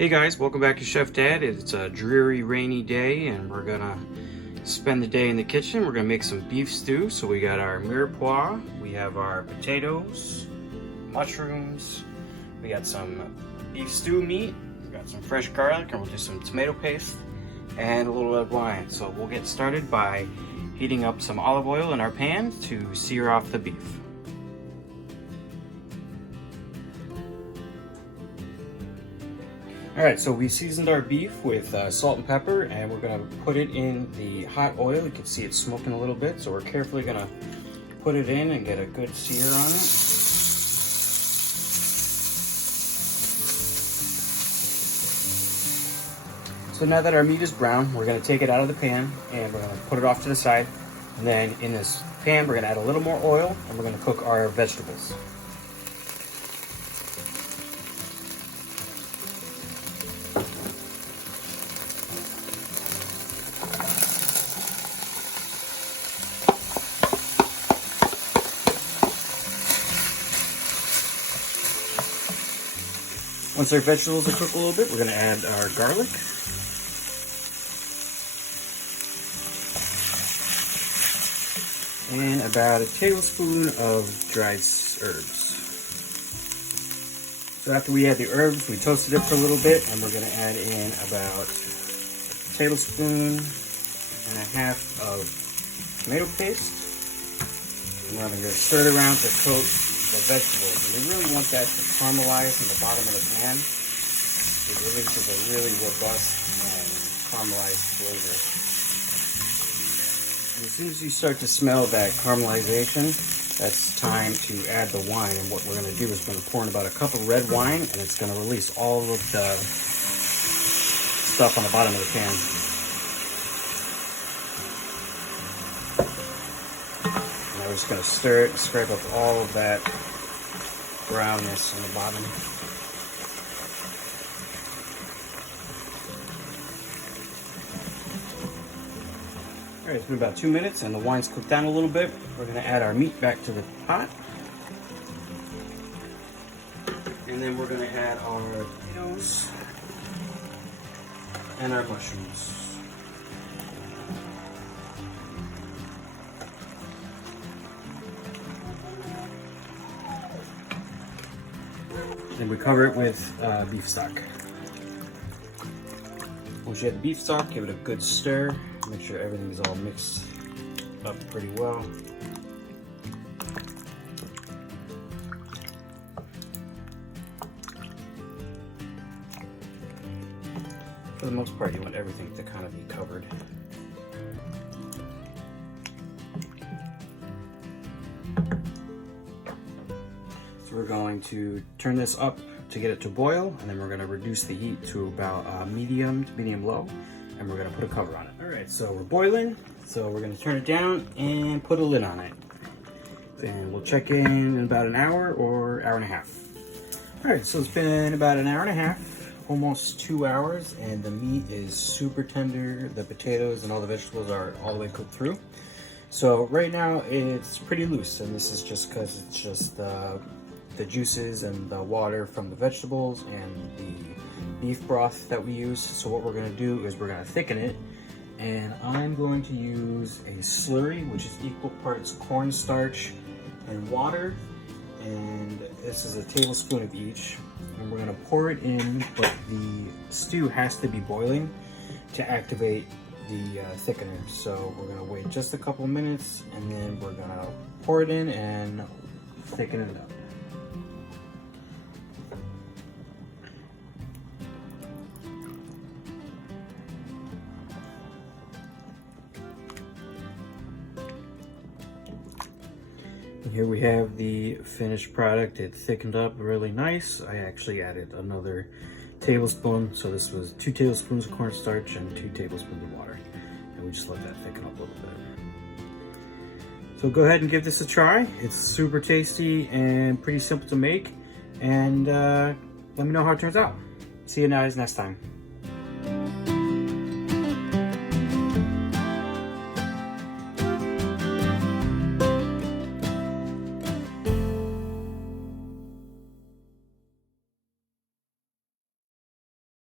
Hey guys, welcome back to Chef Dad. It's a dreary, rainy day and we're gonna spend the day in the kitchen. We're gonna make some beef stew. So we got our mirepoix, we have our potatoes, mushrooms, we got some beef stew meat, we got some fresh garlic, and we'll do some tomato paste and a little red wine. So we'll get started by heating up some olive oil in our pan to sear off the beef. All right, so we seasoned our beef with salt and pepper, and we're gonna put it in the hot oil. You can see it's smoking a little bit, so we're carefully gonna put it in and get a good sear on it. So now that our meat is brown, we're gonna take it out of the pan and we're gonna put it off to the side. And then in this pan, we're gonna add a little more oil and we're gonna cook our vegetables. Once our vegetables are cooked a little bit, we're going to add our garlic. And about a tablespoon of dried herbs. So after we add the herbs, we toasted it for a little bit, and we're going to add in about a tablespoon and a half of tomato paste. And we're going to stir it around to coat the vegetables, and we really want that to caramelize in the bottom of the pan. It releases a really robust and caramelized flavor. And as soon as you start to smell that caramelization, that's time to add the wine. And what we're going to do is we're going to pour in about a cup of red wine, and it's going to release all of the stuff on the bottom of the pan. We're just going to stir it and scrape up all of that brownness on the bottom. Alright, it's been about 2 minutes and the wine's cooked down a little bit. We're going to add our meat back to the pot. And then we're going to add our potatoes and our mushrooms. Then we cover it with beef stock. Once you have the beef stock, give it a good stir. Make sure everything's all mixed up pretty well. For the most part, you want everything to kind of be covered. So we're going to turn this up to get it to boil, and then we're going to reduce the heat to about medium to medium low, and we're going to put a cover on it. All right, so we're boiling, so we're going to turn it down and put a lid on it. And we'll check in about an hour or hour and a half. All right, so it's been about an hour and a half, almost 2 hours, and the meat is super tender. The potatoes and all the vegetables are all the way cooked through. So right now it's pretty loose, and this is just because it's just the juices and the water from the vegetables and the beef broth that we use. So what we're going to do is we're going to thicken it, and I'm going to use a slurry, which is equal parts cornstarch and water, and this is a tablespoon of each, and we're going to pour it in, but the stew has to be boiling to activate the thickener. So we're going to wait just a couple minutes, and then we're going to pour it in and thicken it up. Here we have the finished product. It thickened up really nice. I actually added another tablespoon, so this was 2 tablespoons of cornstarch and 2 tablespoons of water, and we just let that thicken up a little bit. So go ahead and give this a try. It's super tasty and pretty simple to make, and let me know how it turns out. See you guys next time.